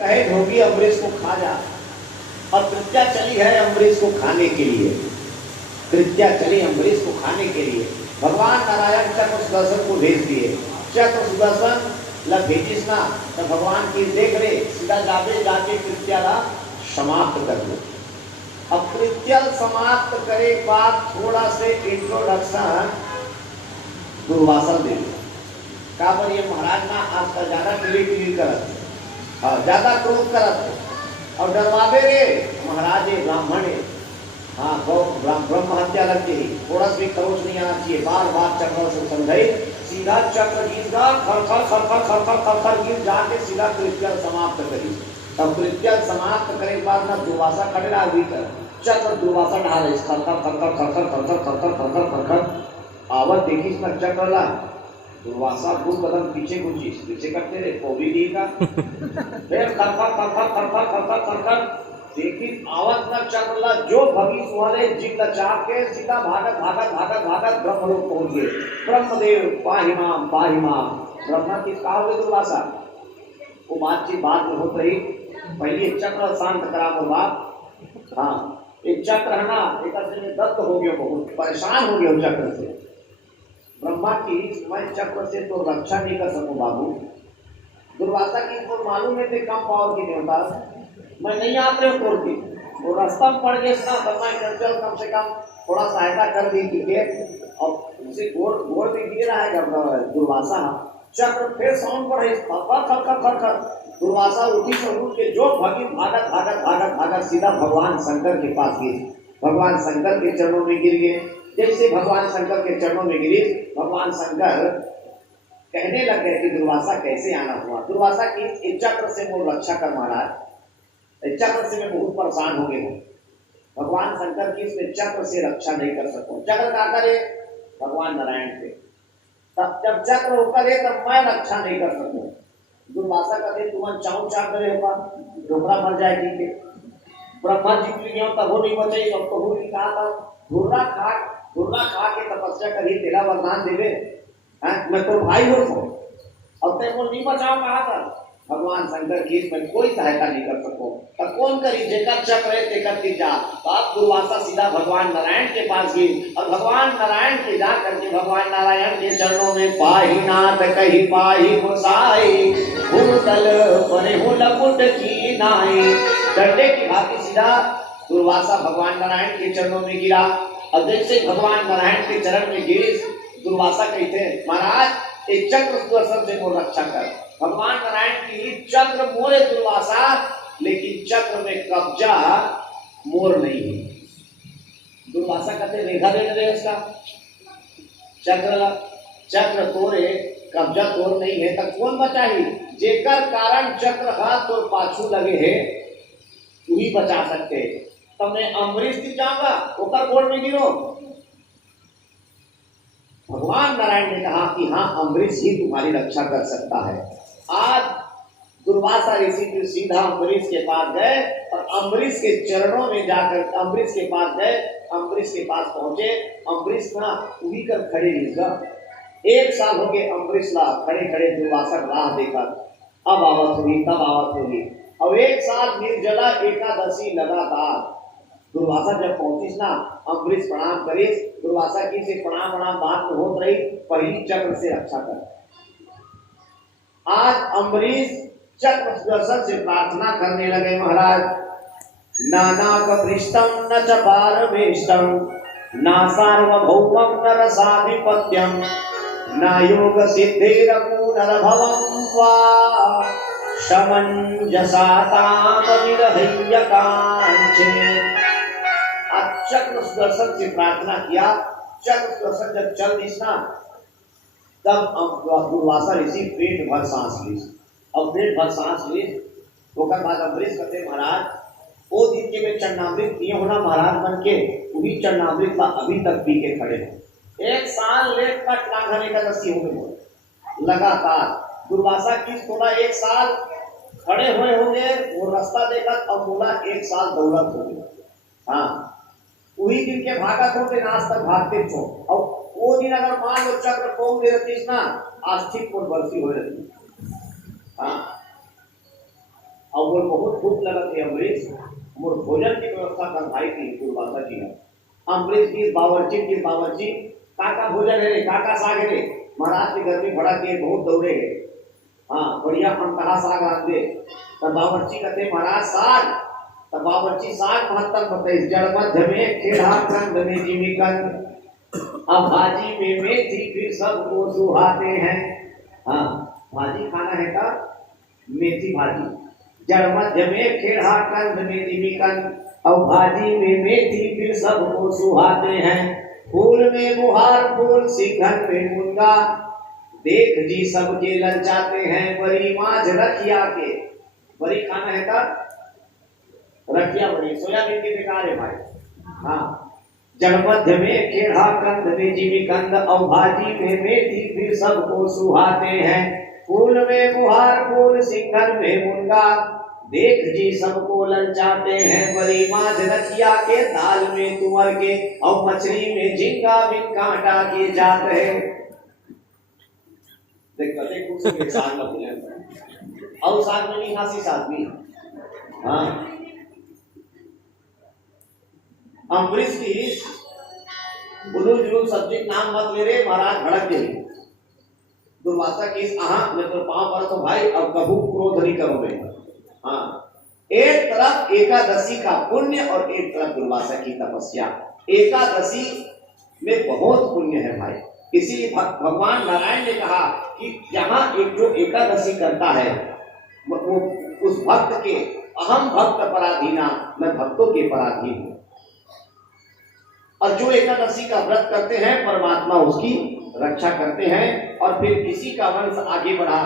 कहे ढोगी अम्बरीश को खा जा, और कृत्या चली है अम्बरीश को खाने के लिए, कृत्या चली अम्बरीश को खाने के लिए। भगवान नारायण चक्र सुदर्शन को भेज दिए। चक्र सुदर्शन ला भेजिस ना तो भगवान की देख रहे सीधा जाके जाके कृत्या ला समाप्त कर दो। अब कृत्य समाप्त करे बाद थोड़ा से इंट्रोडक्शन दुर्वासा दे दो। का पर ये महाराज ना आजकल ज्यादा टीवी करत, हाँ ज्यादा क्रोध करत और डरवावे रे महाराज ये ब्राह्मण है, हाँ ब्रह्म हत्या लगती है, थोड़ा सा भी खरोच नहीं आना चाहिए। बार बार चक्र से समझाई, सीधा चक्र गिर जा खर खर खर खर खर खर खर खर गिर जाके सीधा कृत्य समाप्त करी। तब कृत्य समाप्त करे के बाद ना दुर्वासा खड़े रहा भीतर, चक्र दुर्वासा ढाले खर खर खर खर खर खर खर खर खर खर खर खर खर आवत देखी ना चक्र ला दुर्वासा भूल कदम पीछे गुंजी पीछे करते रहे कोभी दी का फिर खर खर खर खर खर खर खर खर खर खर देखी आवत न चक्र जो भगी सुहाले जिग चाप के सीधा भागत भागत भागत भागत ब्रह्मलोक पहुंच गए। ब्रह्मदेव पाहिमाम पाहिमाम ब्रह्मा की कहा हुए दुर्वासा वो बातचीत बात में होत रही। पहले चक्र शांत करा बाप, हाँ एक चक्र है ना एक में दत्त हो गया, बहुत परेशान हो गया चक्र से। ब्रह्मा की मैं चक्र से तो रक्षा नहीं कर सकूं बाबू। दुर्वासा की तो मालूम है थे कम पावर की देवता, मैं नहीं आते हूँ तोड़ती, वो रास्ता में पड़ गए ना तब मैं चल कम से कम थोड़ा सहायता कर दी थी और उसे गोड़ में गिर रहा है जब दुर्वासा चक्र फिर साउंड पर है दुर्वासा उठी से उठ के जो भगी भागत भागत भागत भागत सीधा भगवान शंकर के पास गए। भगवान शंकर के चरणों में गिर गए। जैसे भगवान शंकर के चरणों में गिरे भगवान शंकर कहने लगे कि दुर्वासा कैसे आना हुआ। दुर्वासा की चक्र से वो रक्षा कर महाराज, चक्र से मैं बहुत परेशान हो गया हूँ। भगवान शंकर की इसमें चक्र से रक्षा नहीं कर सकूं। चक्र का करे भगवान नारायण से, तब जब चक्र होकर है तब मैं रक्षा नहीं कर सकूं। दुर्वासा कहते तुम चाऊ चा करे होगा डोकरा मर जाएगी के ब्रह्मा जी के लिए तब वो नहीं बचे तब तो वो कहा था घुर्रा खा के तपस्या करी तेरा वरदान देवे, मैं तो भाई हो और तेरे को नहीं बचाओ कहा था। भगवान शंकर की इसमें कोई सहायता नहीं कर सको तो कौन करी जेकर चक्र है तेकर तीर जा। तो आप दुर्वासा सीधा भगवान नारायण के पास गई और भगवान नारायण के जा करके भगवान नारायण के चरणों में पाही नाथ कही पाही गोसाई भूतल परे हो लपुट की नाई। डंडे की भांति सीधा दुर्वासा भगवान नारायण के चरणों में गिरा और जैसे भगवान नारायण के चरण में गिरी दुर्वासा कहते महाराज एक चक्र सुदर्शन से मोर रक्षा कर। भगवान नारायण की चक्र मोरे दुर्वासा, लेकिन चक्र में कब्जा मोर नहीं है। दुर्वासा कहते रेखा देने दे उसका चक्र तोरे कब्जा तोर नहीं है तब कौन बचा ही जेकर कारण चक्र हाथ तोर पाछू लगे है तू ही बचा सकते। तब मैं अम्बरीश की जाऊंगा ऊपर गोड़ में गिरो। भगवान नारायण ने कहा कि हाँ अम्बरीश ही तुम्हारी रक्षा कर सकता है। आज दुर्वासा ऋषि फिर सीधा अम्बरीश के पास गए और अम्बरीश के चरणों में जाकर अम्बरीश के पास गए। अम्बरीश के पास पहुंचे, अम्बरीश ना उड़ी कर खड़े रह। एक साल हो गए अम्बरीश ला खड़े खड़े दुर्वासा राह देखा, अब आवत होगी तब आवत होगी। अब एक साल निर्जला एकादशी लगातार दुर्वासा जब पहुंची ना अम्बरीश प्रणाम करे। दुर्वासा की से प्रणाम बात में होत रही पहली चक्र से रक्षा कर। आज अम्बरीश चक्र सुदर्शन से प्रार्थना करने लगे महाराज नानाकपृष्टं न च पारमेष्टं न सार्वभौमं न रसाधिपत्यं न योग सिद्धिरपूर्णभवं वा समञ्जसातां विरहय्यकाञ्चे। आज चक्र सुदर्शन से प्रार्थना किया। चक्र सुदर्शन जब चल दी ना तब दुर्वासा ऋषि पेट भर सांस ली और पेट भर सांस ली होकर बाद अम्बरीश कहते महाराज वो दिन के में चरणामृत पिए होना महाराज बन के वही चरणामृत का अभी तक पी के खड़े हैं। एक साल लेट का टांगने का दसी हो गए लगातार। दुर्वासा की थोड़ा एक साल खड़े हुए होंगे वो रास्ता देखा और बोला एक साल दौलत हो गई। हाँ वही दिन के भागा छोड़ते आज तक भागते छो और वो दिन अगर मान लो चक्र कौन दे रहती ना आज ठीक को बरसी हो रहती। हाँ और वो बहुत भूख लगत है अम्बरीश, मोर भोजन की व्यवस्था कर भाई की दुर्वासा जी है। अम्बरीश की बावर्ची काका भोजन है रे, काका साग है रे। महाराज की गर्मी भड़ा के बहुत दौड़े है। हाँ बढ़िया हम कहा साग आते तब बावर्ची कहते महाराज साग, तब बावर्ची साग महत्तम बताइए। जड़ मध्य में खेड़ा कंद में जिमी कंद, अब भाजी में मेथी फिर सबको सुहाते हैं। हाँ भाजी खाना है का मेथी भाजी, जड़ मध्य में खेड़ा कंद में जिमी कंद, अब भाजी में मेथी फिर सबको सुहाते हैं। फूल में गुहार फूल सिंघन में मुनगा, देख जी सबके ललचाते हैं। बड़ी माछ रखिया के, बड़ी खाना है का रखिया बड़ी, सोयाबीन की बेकार है भाई। हाँ जड़ मध्य में खेड़ा कंद में जिमी कंद, और भाजी में मेथी फिर सबको सुहाते हैं। फूल में गुहार फूल सिंघन में मुनगा, देख जी सबको ललचाते हैं। बड़ी माछ रखिया के दाल में तुअर के, और मछली में झींगा बिन कांटा के जाते हैं। देखते कुछ के साग में बोले और साग में नहीं खासी साग भी। हाँ अम्बरीश की बुलू जुलू सब्जी नाम मत ले रे महाराज भड़क गए। दुर्वासा की मैं तो पांव पर तो भाई अब कभू क्रोध नहीं करोगे। हाँ एक तरफ एकादशी का पुण्य और एक तरफ दुर्वासा की तपस्या। एकादशी में बहुत पुण्य है भाई, इसीलिए भगवान नारायण ने कहा कि जहां एक जो एकादशी करता है वो उस भक्त के अहम भक्त पराधीना, मैं भक्तों के पराधीन हूं। और जो एकादशी का व्रत करते हैं परमात्मा उसकी रक्षा करते हैं और फिर किसी का वंश आगे बढ़ा